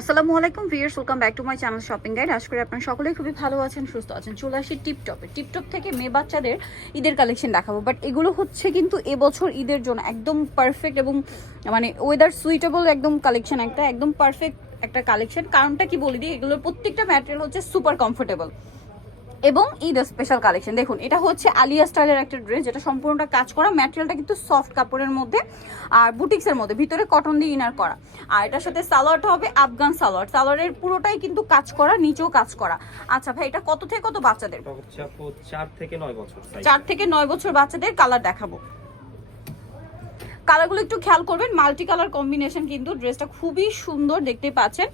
আসসালামু আলাইকুম viewers, welcome back to my channel shopping guide. আশা করি আপনারা সকলেই খুবই ভালো আছেন, সুস্থ আছেন। চলে আসি টিপটপ থেকে মেয়ে বাচ্চাদের ঈদের কালেকশন দেখাবো। বাট এগুলো হচ্ছে কিন্তু এবছর ঈদের জন্য একদম পারফেক্ট এবং মানে ওয়েদার সুইটেবল একদম কালেকশন, একদম পারফেক্ট একটা কালেকশন। কারণটা কি বলি দিই, এগুলোর প্রত্যেকটা ম্যাটেরিয়াল হচ্ছে সুপার কমফোর্টেবল এবং ঈদ স্পেশাল কালেকশন। দেখুন, এটা হচ্ছে আলিয়া স্টাইলের একটা ড্রেস, যেটা সম্পূর্ণটা কাজ করা। ম্যাটেরিয়ালটা কিন্তু সফট কাপড়ের মধ্যে আর বুটিক্সের মধ্যে, ভিতরে কটন দিয়ে ইনার করা। আর এটার সাথে সালোয়ারটা হবে আফগান সালোয়ার। সালোয়ারের পুরোটাই কিন্তু কাজ করা, নিচেও কাজ করা। আচ্ছা ভাই, এটা কত থেকে কত বাচ্চাদের? 4 থেকে 9 বছর। 4 থেকে 9 বছর বাচ্চাদের। কালার দেখাবো, কালারগুলো একটু খেয়াল করবেন। মাল্টি কালার কম্বিনেশন, কিন্তু ড্রেসটা খুবই সুন্দর দেখতে পাচ্ছেন।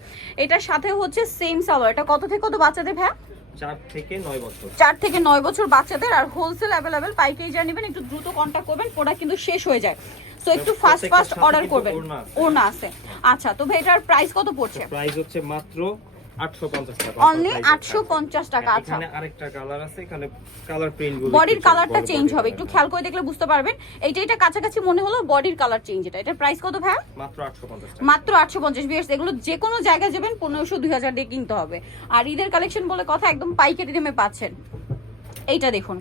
এটার সাথে হচ্ছে সেম সালোয়ার। এটা কত থেকে কত বাচ্চাদের ভাই? 4 থেকে 9 বছর। 4 থেকে 9 বছর বাচ্চাদের। আর হোলসেল অ্যাভেলেবেল, পাইকারি যা নেবেন একটু দ্রুত কন্ট্যাক্ট করবেন, প্রোডাক্ট কিন্তু শেষ হয়ে যায়। সো একটু ফাস্ট অর্ডার করবেন। ওড়না আছে। আচ্ছা, তো ভাই এটার প্রাইস কত পড়ছে? প্রাইস হচ্ছে মাত্র 850 টাকা। অনলি 850 টাকা। আচ্ছা, এখানে আরেকটা কালার আছে, এখানে কালার প্রিন্ট গুলো বডির কালারটা চেঞ্জ হবে, একটু খেয়াল করে দেখলে বুঝতে পারবেন। এটা কাছাকাছি মনে হলো বডির কালার চেঞ্জ। এটার প্রাইস কত ভাই? মাত্র 850 টাকা। মাত্র 850 ভিউয়ার্স। এগুলো যে কোনো জায়গায় যাবেন 1500 2000 দিয়ে কিনতে হবে। আর ঈদের কালেকশন বলে কথা, একদম পাইকারি দামে পাচ্ছেন। এইটা দেখুন,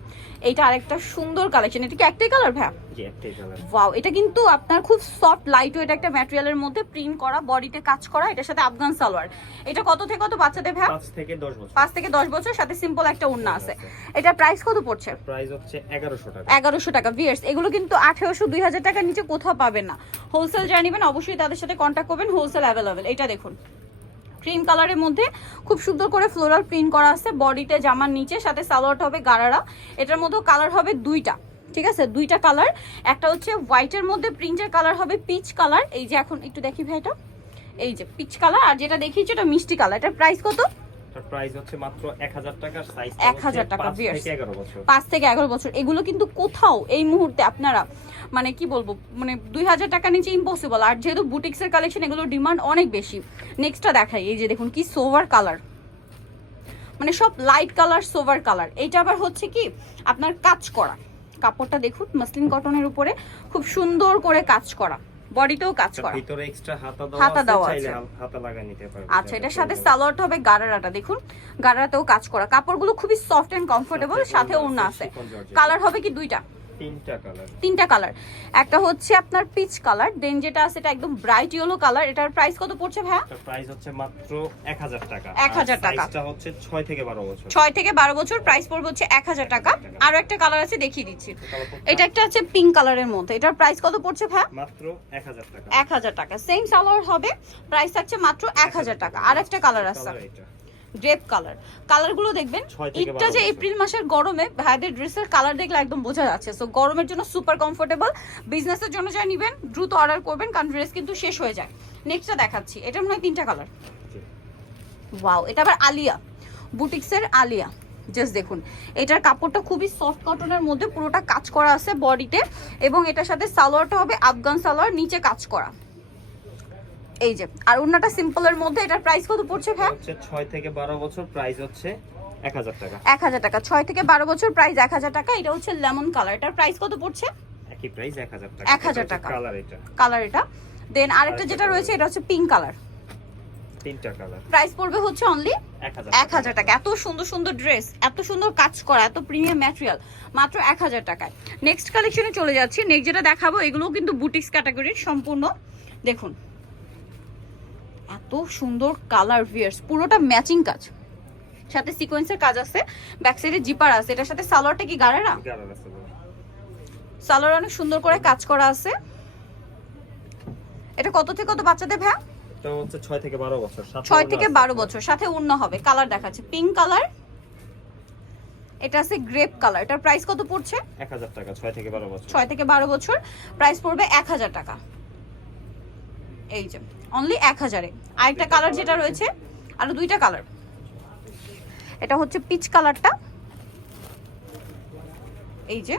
এইটা আরেকটা সুন্দর কালেকশন। এটা কি একটাই কালার ভাই? জি, একটাই কালার। ওয়াও, এটা কিন্তু আপনার খুব সফট লাইট ওয়েট একটা ম্যাটেরিয়ালের মধ্যে প্রিন্ট করা, বডিতে কাজ করা। এটার সাথে আফগান সালোয়ার। এটা কত থেকে কত বাচ্চাদের ভাই? 5 থেকে 10 বছর। 5 থেকে 10 বছর, সাথে সিম্পল একটা ওড়না আছে। এটা প্রাইস কত পড়ছে? প্রাইস হচ্ছে 1100 টাকা। 1100 টাকা ভিউয়ার্স। এগুলো কিন্তু 1800 2000 টাকার নিচে কোথাও পাবেন না। হোলসেল যারা নেবেন অবশ্যই তাদের সাথে কন্ট্যাক্ট করবেন, হোলসেল অ্যাভেলেবেল। এটা দেখুন, ক্রিম কালারের মধ্যে খুব সুন্দর করে ফ্লোরাল প্রিন্ট করা আছে বডিতে, জামার নিচে, সাথে সালোয়ারটা হবে গারারা। এটার মধ্যে কালার হবে দুইটা, ঠিক আছে? দুইটা কালার। একটা হচ্ছে হোয়াইটের মধ্যে প্রিন্টের কালার হবে পিচ কালার। এই যে এখন একটু দেখি ভাই, এটা এই যে পিচ কালার। আর যেটা দেখিয়েছি এটা মিষ্টি কালার। এটার প্রাইস কত? তার প্রাইস হচ্ছে মাত্র 1000 টাকা। সাইজ 1000 টাকা ভিউয়ার্স। 11 বছর। 5 থেকে 11 বছর। এগুলো কিন্তু কোথাও এই মুহূর্তে আপনারা মানে কি বলবো, মানে 2000 টাকা নিচে ইম্পসিবল। আর যেহেতু বুটিক্সের কালেকশন, এগুলোর ডিমান্ড অনেক বেশি। নেক্সটটা দেখাই। এই যে দেখুন কি সোভার কালার, মানে সব লাইট কালার, সোভার কালার। এইটা আবার হচ্ছে কি আপনার কাজ করা, কাপড়টা দেখুন মাসলিন কটনের উপরে খুব সুন্দর করে কাজ করা, বডিতেও কাজ করা, ভিতরে এক্সট্রা হাতা দেওয়া আছে, চাইলে হাতা লাগা নিতে পারবেন। আচ্ছা, এটার সাথে সালোয়ারটা হবে গারারাটা। দেখুন গারারাতেও কাজ করা, কাপড়গুলো খুবই সফট এন্ড কমফোর্টেবল, সাথে ওড়না আছে। কালার হবে কি দুইটা? তিনটা কালার। একটা হচ্ছে আপনার পিচ কালার, দেন যেটা আছে এটা একদম ব্রাইট ইয়েলো কালার। এটার প্রাইস কত পড়ছে ভাইয়া? এটার প্রাইস হচ্ছে মাত্র 1000 টাকা। 1000 টাকা। সাইজটা হচ্ছে 6 থেকে 12 বছর। 6 থেকে 12 বছর। প্রাইস পড়বে হচ্ছে 1000 টাকা। আরো একটা কালার আছে, দেখিয়ে দিচ্ছি। এটা একটা আছে পিঙ্ক কালারের মধ্যে। এটার প্রাইস কত পড়ছে ভাইয়া? মাত্র 1000 টাকা। 1000 টাকা। সেম সালোয়ার হবে, প্রাইস থাকছে মাত্র 1000 টাকা। আর একটা কালার আছে গ্রেপ কালার। কালারগুলো দেখবেন, এটা যে এপ্রিল মাসের গরমে ভাইদের ড্রেসের কালার দেখলে একদম বোঝা যাচ্ছে। সো গরমের জন্য সুপার কমফোর্টেবল। বিজনেসের জন্য যা নেবেন দ্রুত অর্ডার করবেন, কারণ ড্রেস কিন্তু শেষ হয়ে যায়। নেক্সটটা দেখাচ্ছি। এটা মনে হয় 3টা কালার। ওয়াও, এটা আবার আলিয়া, বুটিক্সের আলিয়া। জাস্ট দেখুন, এটার কাপড়টা খুবই সফট কটনের মধ্যে, পুরোটা কাজ করা আছে বডিতে, এবং এটার সাথে সালোয়ারটা হবে আফগান সালোয়ার, নিচে কাজ করা। এই যে, আর ওন্নাটা সিম্পলের মধ্যে। এটার প্রাইস কত পড়ছে ভাই? হচ্ছে 6 থেকে 12 বছর, প্রাইস হচ্ছে 1000 টাকা। 1000 টাকা। 6 থেকে 12 বছর, প্রাইস 1000 টাকা। এটা হচ্ছে লেমন কালার। এটার প্রাইস কত পড়ছে? একই প্রাইস 1000 টাকা। 1000 টাকা কালার এটা। দেন আরেকটা যেটা রয়েছে এটা হচ্ছে পিঙ্ক কালার। 3টা কালার। প্রাইস পড়বে হচ্ছে অনলি 1000 টাকা। এত সুন্দর সুন্দর ড্রেস, এত সুন্দর কাজ করা, এত প্রিমিয়াম ম্যাটেরিয়াল, মাত্র 1000 টাকায়। নেক্সট কালেকশনে চলে যাচ্ছি। নেক্সট যেটা দেখাবো, এগুলো কিন্তু বুটিক্স ক্যাটাগরির সম্পূর্ণ। দেখুন এত সুন্দর কালার ভিয়ার্স, পুরোটা ম্যাচিং কাজ, সাথে সিকোয়েন্সের কাজ আছে, ব্যাক সাইডে জিপার আছে। এটার সাথে সালোয়ারটা কি গারারা? সালোয়ার অনেক সুন্দর করে কাজ করা আছে। এটা কত থেকে কত বাচ্চাদের ভাই? এটা হচ্ছে 6 থেকে 12 বছর। 6 থেকে 12 বছর, সাথে ওড়না হবে। কালার দেখাচ্ছে পিঙ্ক কালার। এটা আছে গ্রেপ কালার। এটার প্রাইস কত পড়ছে? 1000 টাকা। 6 থেকে 12 বছর। 6 থেকে 12 বছর, প্রাইস পড়বে 1000 টাকা। এই যে অনলি 1000 এ। আরেকটা কালার যেটা রয়েছে, আরো 2টা কালার। এটা হচ্ছে পিচ কালারটা। এই যে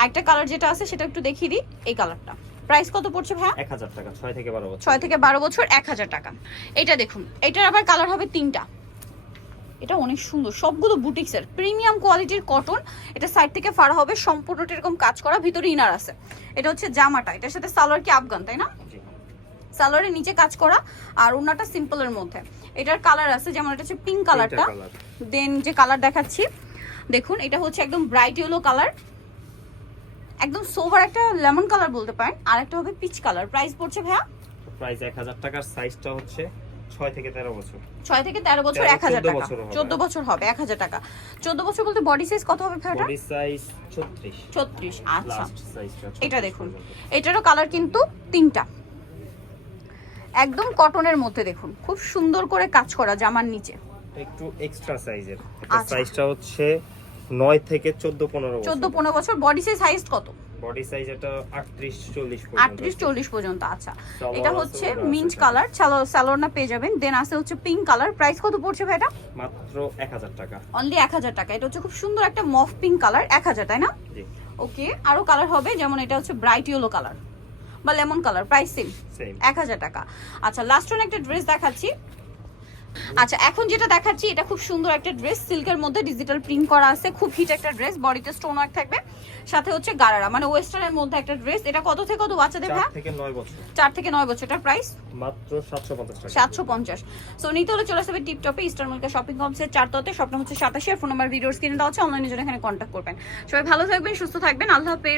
আরেকটা কালার যেটা আছে সেটা একটু দেখিয়ে দিই। এই কালারটা প্রাইস কত পড়ছে ভাই? 1000 টাকা। 6 থেকে 12 বছর। 6 থেকে 12 বছর, 1000 টাকা। এটা দেখুন, এটার আবার কালার হবে 3টা। এটা অনেক সুন্দর, সবগুলো বুটিক্সের প্রিমিয়াম কোয়ালিটির কটন। এটা সাইড থেকে ফাড়া হবে, সম্পূর্ণটা এরকম কাজ করা, ভিতরে ইনার আছে। এটা হচ্ছে জামাটা, এটার সাথে সালোয়ার কি আফগান, তাই না? সালোয়ারের নিচে কাজ করা আর ওনাটা সিম্পলের মধ্যে। এটার কালার আছে, যেমন এটা হচ্ছে পিঙ্ক কালারটা, দেন যে কালার দেখাচ্ছি দেখুন এটা হচ্ছে একদম ব্রাইট ইয়েলো কালার, একদম সোভার একটা লেমন কালার বলতে পারেন, আর একটা হবে পিচ কালার। প্রাইস পড়ছে ভাইয়া? প্রাইস 1000 টাকার, সাইজটা হচ্ছে 6 থেকে 13 বছর। 6 থেকে 13 বছর 1000 টাকা, 14 বছর হবে 1000 টাকা। 14 বছর বলতে বডি সাইজ কত হবে ভাইয়া? Body size 36। 36, আচ্ছা। লাস্ট সাইজটা এটা দেখুন, এটারও কালার কিন্তু 3টা, একদম কটনের মধ্যে দেখুন, খুব সুন্দর করে কাজ করা জামার নিচে, একটু এক্সট্রা সাইজের। এটা আচ্ছা। সাইজটা হচ্ছে 9 থেকে 14-15 বছর। 14-15 বছর। বডি সাইজ হাইয়েস্ট কত? বডি সাইজ এটা 38-40 পর্যন্ত। 38-40 পর্যন্ত, আচ্ছা। সালোয়ার এটা আছে, হচ্ছে ওটা আছে মিন্ট সাথে। কালার, সালোয়ার না পেয়ে যাবেন। দেন আছে হচ্ছে পিঙ্ক কালার। প্রাইস কত পড়ছে ভাই এটা? মাত্র 1000 টাকা। অনলি 1000 টাকা। এটা হচ্ছে খুব সুন্দর একটা মফ পিঙ্ক কালার, 1000, তাই না? জি। ওকে, আরো কালার হবে, যেমন এটা হচ্ছে ব্রাইট ইয়েলো কালার বা lemon colour. Price same same 1000 টাকা। আচ্ছা, লাস্ট ওয়ান একটা ড্রেস দেখাচ্ছি। আচ্ছা, এখন যেটা দেখাচ্ছি এটা খুব সুন্দর একটা ড্রেস, সিল্কের মধ্যে ডিজিটাল প্রিন্ট করা আছে, খুব হিট একটা ড্রেস, বডিতে স্টোন ওয়ার্ক থাকবে, সাথে হচ্ছে গারারা মানে ওয়েস্টার্নের মধ্যে একটা ড্রেস। এটা কত থেকে কত বাচ্চাদের ভাই? 4 থেকে 9 বছর। 4 থেকে 9 বছর। এটার প্রাইস মাত্র 750 টাকা। 750। সো নিতে হলে চলে আসবে টিপটপে, ইস্টার মল্লিকা শপিং কমপ্লেক্সের 4 তলাতে, স্বপ্ন হচ্ছে 87 আর ফোন নাম্বার ভিডিওর স্ক্রিনে দেওয়া আছে, অনলাইনে জন্য এখানে কন্ট্যাক্ট করবেন। সবাই ভালো থাকবেন, সুস্থ থাকবেন, আল্লাহ হাফেজ।